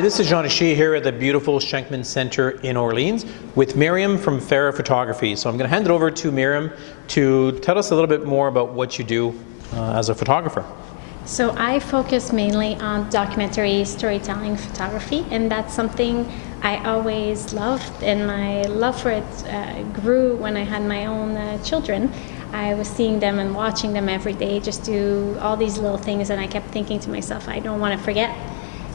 Hi, this is Jean Achille here at the beautiful Schenkman Center in Orleans with Myriam from Farah Photography. So I'm going to hand it over to Myriam to tell us a little bit more about what you do as a photographer. So I focus mainly on documentary storytelling photography, and that's something I always loved, and my love for it grew when I had my own children. I was seeing them and watching them every day just do all these little things, and I kept thinking to myself, I don't want to forget.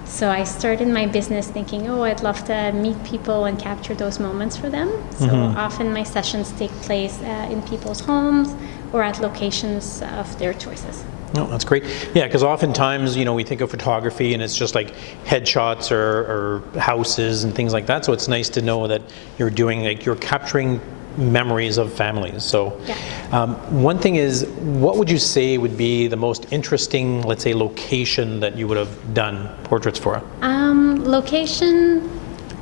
So I started my business thinking, oh, I'd love to meet people and capture those moments for them. So often my sessions take place in people's homes or at locations of their choices. Oh, that's great. Yeah, because oftentimes, we think of photography and it's just like headshots or houses and things like that. So it's nice to know that you're capturing memories of families. So one thing is, what would you say would be the most interesting, let's say, location that you would have done portraits for? Location,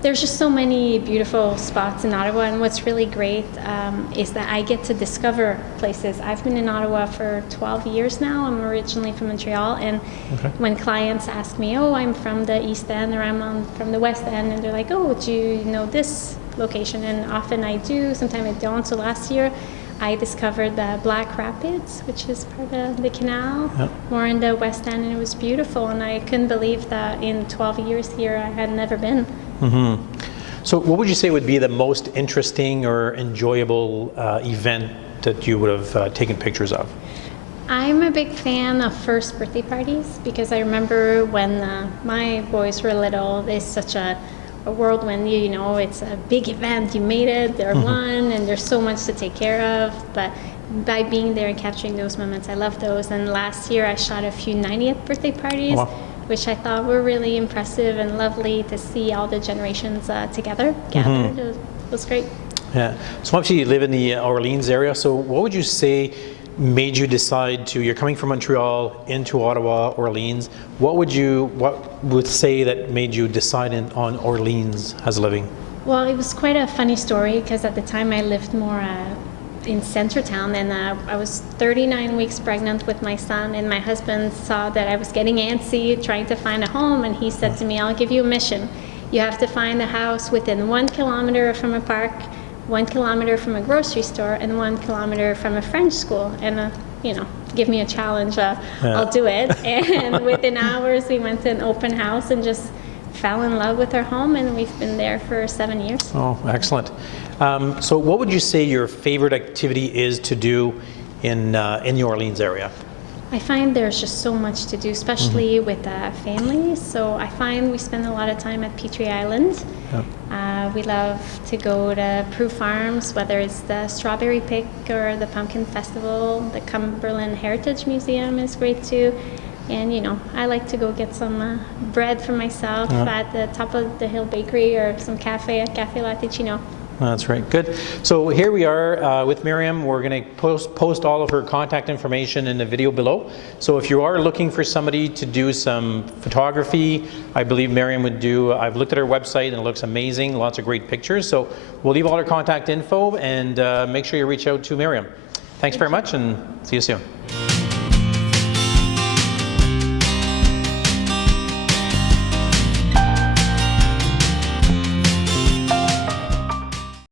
there's just so many beautiful spots in Ottawa, and what's really great is that I get to discover places. I've been in Ottawa for 12 years now. I'm originally from Montreal, and when clients ask me, oh, I'm from the East End or I'm from the West End, and they're like, oh, do you know this location? And often I do, sometimes I don't. So last year I discovered the Black Rapids, which is part of the canal, more in the West End, and it was beautiful, and I couldn't believe that in 12 years here I had never been. So what would you say would be the most interesting or enjoyable event that you would have taken pictures of? I'm a big fan of first birthday parties, because I remember when my boys were little, it's such a whirlwind, it's a big event, you made it, they're one, and there's so much to take care of, but by being there and capturing those moments, I love those. And last year I shot a few 90th birthday parties, which I thought were really impressive and lovely to see all the generations together, gathered. It was great. Yeah, so obviously you live in the Orleans area, so what would you say made you decide to, you're coming from Montreal into Ottawa, Orleans, what would say that made you decide on Orleans as a living? Well, it was quite a funny story, because at the time I lived more in Centertown, and I was 39 weeks pregnant with my son, and my husband saw that I was getting antsy trying to find a home, and he said to me, I'll give you a mission. You have to find a house within 1 kilometer from a park, 1 kilometer from a grocery store, and 1 kilometer from a French school. And give me a challenge, I'll do it. And within hours we went to an open house and just fell in love with our home, and we've been there for 7 years. Oh, excellent. So what would you say your favorite activity is to do in the Orleans area? I find there's just so much to do, especially with families. So I find we spend a lot of time at Petrie Island. We love to go to Prue Farms, whether it's the strawberry pick or the pumpkin festival. The Cumberland Heritage Museum is great too. And I like to go get some bread for myself at the top of the hill bakery, or some cafe at Cafe Latticino. That's right, good. So here we are with Myriam. We're going to post all of her contact information in the video below. So if you are looking for somebody to do some photography, I believe Myriam would do. I've looked at her website and it looks amazing, lots of great pictures. So we'll leave all her contact info, and make sure you reach out to Myriam. Thanks very much, and see you soon.